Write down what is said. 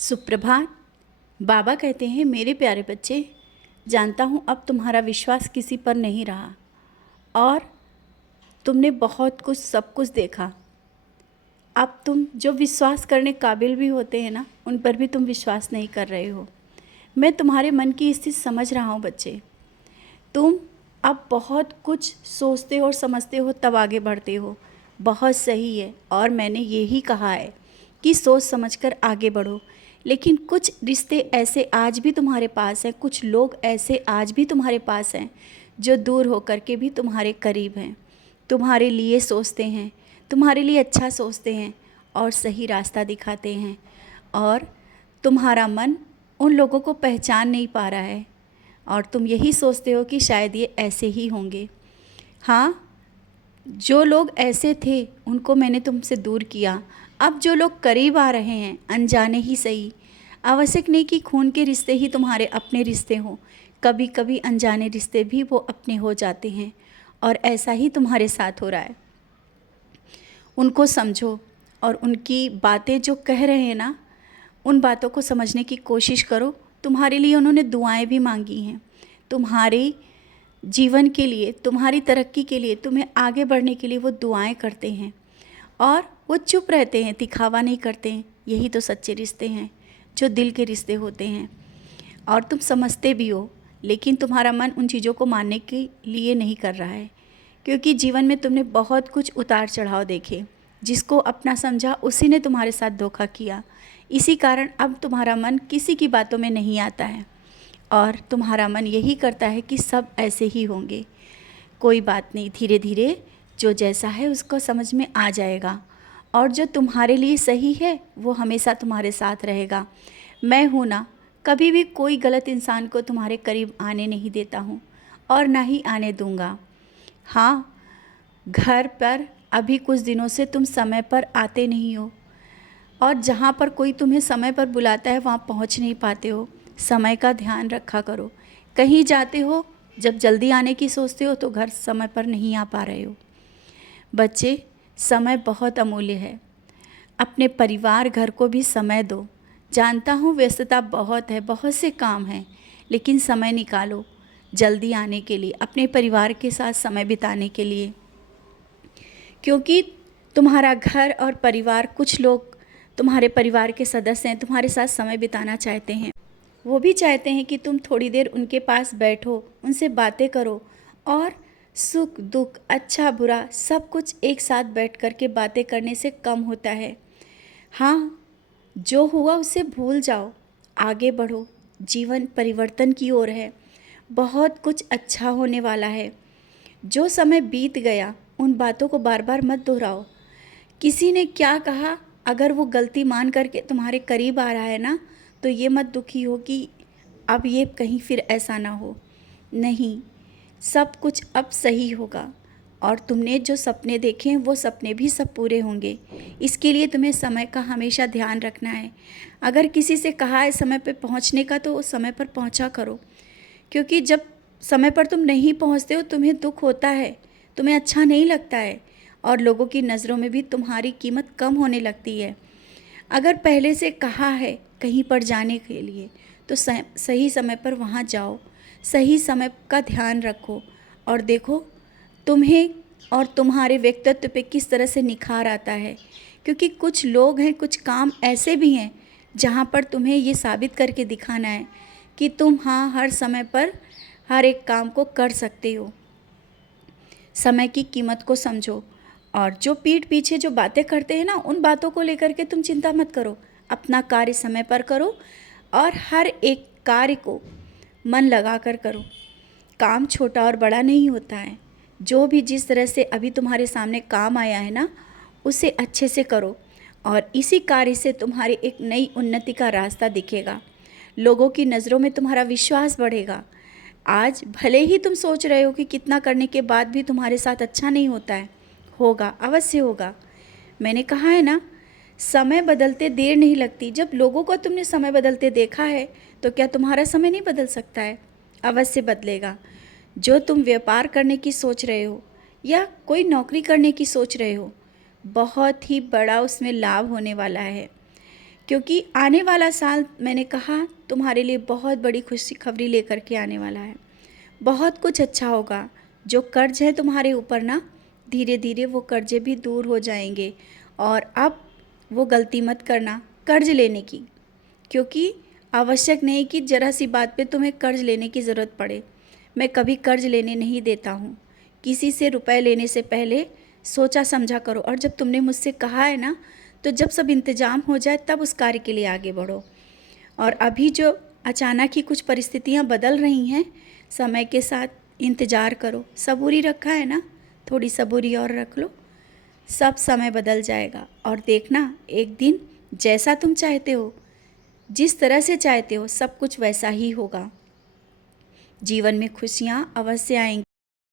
सुप्रभात। बाबा कहते हैं, मेरे प्यारे बच्चे, जानता हूँ अब तुम्हारा विश्वास किसी पर नहीं रहा और तुमने बहुत कुछ सब कुछ देखा। अब तुम जो विश्वास करने काबिल भी होते हैं ना, उन पर भी तुम विश्वास नहीं कर रहे हो। मैं तुम्हारे मन की स्थिति समझ रहा हूँ बच्चे। तुम अब बहुत कुछ सोचते हो और समझते हो तब आगे बढ़ते हो। बहुत सही है, और मैंने यही कहा है कि सोच समझकर आगे बढ़ो। लेकिन कुछ रिश्ते ऐसे आज भी तुम्हारे पास हैं, कुछ लोग ऐसे आज भी तुम्हारे पास हैं जो दूर होकर के भी तुम्हारे करीब हैं, तुम्हारे लिए सोचते हैं, तुम्हारे लिए अच्छा सोचते हैं और सही रास्ता दिखाते हैं। और तुम्हारा मन उन लोगों को पहचान नहीं पा रहा है और तुम यही सोचते हो कि शायद ये ऐसे ही होंगे। हाँ, जो लोग ऐसे थे उनको मैंने तुमसे दूर किया। अब जो लोग करीब आ रहे हैं, अनजाने ही सही, आवश्यक नहीं कि खून के रिश्ते ही तुम्हारे अपने रिश्ते हों। कभी कभी अनजाने रिश्ते भी वो अपने हो जाते हैं, और ऐसा ही तुम्हारे साथ हो रहा है। उनको समझो और उनकी बातें जो कह रहे हैं ना, उन बातों को समझने की कोशिश करो। तुम्हारे लिए उन्होंने दुआएं भी मांगी हैं, तुम्हारे जीवन के लिए, तुम्हारी तरक्की के लिए, तुम्हें आगे बढ़ने के लिए वो दुआएं करते हैं। और वो चुप रहते हैं, दिखावा नहीं करते हैं। यही तो सच्चे रिश्ते हैं, जो दिल के रिश्ते होते हैं। और तुम समझते भी हो, लेकिन तुम्हारा मन उन चीज़ों को मानने के लिए नहीं कर रहा है, क्योंकि जीवन में तुमने बहुत कुछ उतार चढ़ाव देखे। जिसको अपना समझा उसी ने तुम्हारे साथ धोखा किया। इसी कारण अब तुम्हारा मन किसी की बातों में नहीं आता है और तुम्हारा मन यही करता है कि सब ऐसे ही होंगे। कोई बात नहीं, धीरे धीरे जो जैसा है उसको समझ में आ जाएगा, और जो तुम्हारे लिए सही है वो हमेशा तुम्हारे साथ रहेगा। मैं हूँ ना, कभी भी कोई गलत इंसान को तुम्हारे करीब आने नहीं देता हूँ और ना ही आने दूँगा। हाँ, घर पर अभी कुछ दिनों से तुम समय पर आते नहीं हो, और जहाँ पर कोई तुम्हें समय पर बुलाता है वहाँ पहुँच नहीं पाते हो। समय का ध्यान रखा करो। कहीं जाते हो, जब जल्दी आने की सोचते हो तो घर समय पर नहीं आ पा रहे हो। बच्चे, समय बहुत अमूल्य है। अपने परिवार, घर को भी समय दो। जानता हूँ व्यस्तता बहुत है, बहुत से काम हैं, लेकिन समय निकालो जल्दी आने के लिए, अपने परिवार के साथ समय बिताने के लिए। क्योंकि तुम्हारा घर और परिवार, कुछ लोग तुम्हारे परिवार के सदस्य हैं, तुम्हारे साथ समय बिताना चाहते हैं। वो भी चाहते हैं कि तुम थोड़ी देर उनके पास बैठो, उनसे बातें करो, और सुख दुख, अच्छा बुरा, सब कुछ एक साथ बैठ कर के बातें करने से कम होता है। हाँ, जो हुआ उसे भूल जाओ, आगे बढ़ो। जीवन परिवर्तन की ओर है, बहुत कुछ अच्छा होने वाला है। जो समय बीत गया उन बातों को बार बार मत दोहराओ। किसी ने क्या कहा, अगर वो गलती मान करके तुम्हारे करीब आ रहा है ना, तो ये मत दुखी हो कि अब ये कहीं फिर ऐसा ना हो। नहीं, सब कुछ अब सही होगा, और तुमने जो सपने देखे हैं वो सपने भी सब पूरे होंगे। इसके लिए तुम्हें समय का हमेशा ध्यान रखना है। अगर किसी से कहा है समय पर पहुंचने का, तो उस समय पर पहुंचा करो। क्योंकि जब समय पर तुम नहीं पहुंचते हो, तुम्हें दुख होता है, तुम्हें अच्छा नहीं लगता है, और लोगों की नज़रों में भी तुम्हारी कीमत कम होने लगती है। अगर पहले से कहा है कहीं पर जाने के लिए, तो सही समय पर वहाँ जाओ, सही समय का ध्यान रखो, और देखो तुम्हें और तुम्हारे व्यक्तित्व पे किस तरह से निखार आता है। क्योंकि कुछ लोग हैं, कुछ काम ऐसे भी हैं जहाँ पर तुम्हें ये साबित करके दिखाना है कि तुम हाँ, हर समय पर हर एक काम को कर सकते हो। समय की कीमत को समझो, और जो पीठ पीछे जो बातें करते हैं ना, उन बातों को लेकर के तुम चिंता मत करो। अपना कार्य समय पर करो, और हर एक कार्य को मन लगा कर करो। काम छोटा और बड़ा नहीं होता है। जो भी जिस तरह से अभी तुम्हारे सामने काम आया है ना, उसे अच्छे से करो, और इसी कार्य से तुम्हारी एक नई उन्नति का रास्ता दिखेगा। लोगों की नज़रों में तुम्हारा विश्वास बढ़ेगा। आज भले ही तुम सोच रहे हो कि कितना करने के बाद भी तुम्हारे साथ अच्छा नहीं होता है, होगा, अवश्य होगा। मैंने कहा है ना, समय बदलते देर नहीं लगती। जब लोगों को तुमने समय बदलते देखा है, तो क्या तुम्हारा समय नहीं बदल सकता है? अवश्य बदलेगा। जो तुम व्यापार करने की सोच रहे हो या कोई नौकरी करने की सोच रहे हो, बहुत ही बड़ा उसमें लाभ होने वाला है। क्योंकि आने वाला साल मैंने कहा तुम्हारे लिए बहुत बड़ी खुशखबरी लेकर के आने वाला है। बहुत कुछ अच्छा होगा। जो कर्ज है तुम्हारे ऊपर ना, धीरे धीरे वो कर्जे भी दूर हो जाएंगे। और अब वो गलती मत करना कर्ज लेने की, क्योंकि आवश्यक नहीं कि ज़रा सी बात पे तुम्हें कर्ज लेने की ज़रूरत पड़े। मैं कभी कर्ज लेने नहीं देता हूँ। किसी से रुपए लेने से पहले सोचा समझा करो। और जब तुमने मुझसे कहा है ना, तो जब सब इंतज़ाम हो जाए तब उस कार्य के लिए आगे बढ़ो। और अभी जो अचानक ही कुछ परिस्थितियाँ बदल रही हैं, समय के साथ इंतज़ार करो। सबूरी रखा है ना, थोड़ी सबूरी और रख लो। सब समय बदल जाएगा और देखना एक दिन जैसा तुम चाहते हो, जिस तरह से चाहते हो, सब कुछ वैसा ही होगा। जीवन में खुशियाँ अवश्य आएंगी।